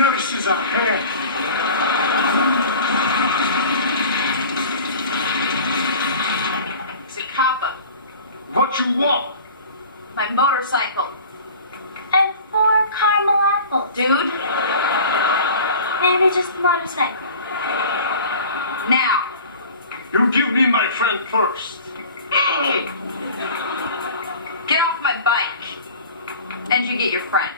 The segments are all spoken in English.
notices our hair. Zacapa. What you want? My motorcycle. And 4 caramel apples. Dude, Maybe just a motorcycle. now. You give me my friend first. Get off my bike. And you get your friend.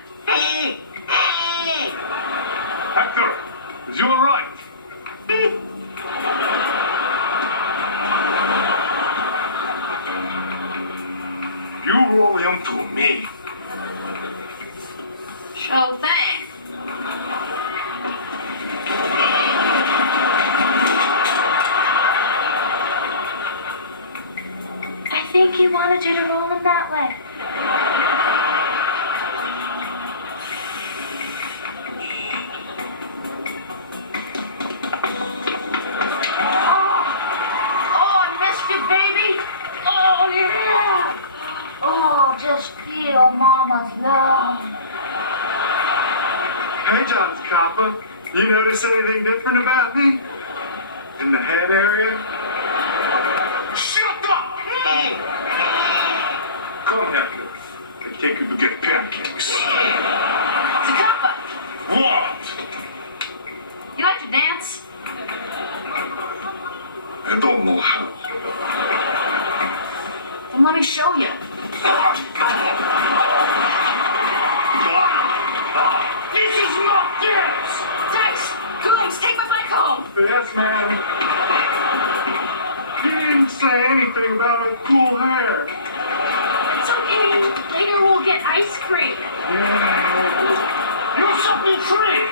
Hector, is you all right? You roll him to me. Sure thing. I think he wanted you to roll him that way. Oh, I missed you, baby. Oh, yeah. Oh, just feel Mama's love. Hey, John Zacapa. You notice anything different about me? In the head area? Shut up! Come, Hector. I take you to get pancakes. Zacapa, What? you like to dance? I don't know how. Then let me show you. This is not dance! Tex, Gooms, take my bike home. Yes, ma'am. He didn't say anything about her cool hair. It's okay. Later we'll get ice cream. You something free!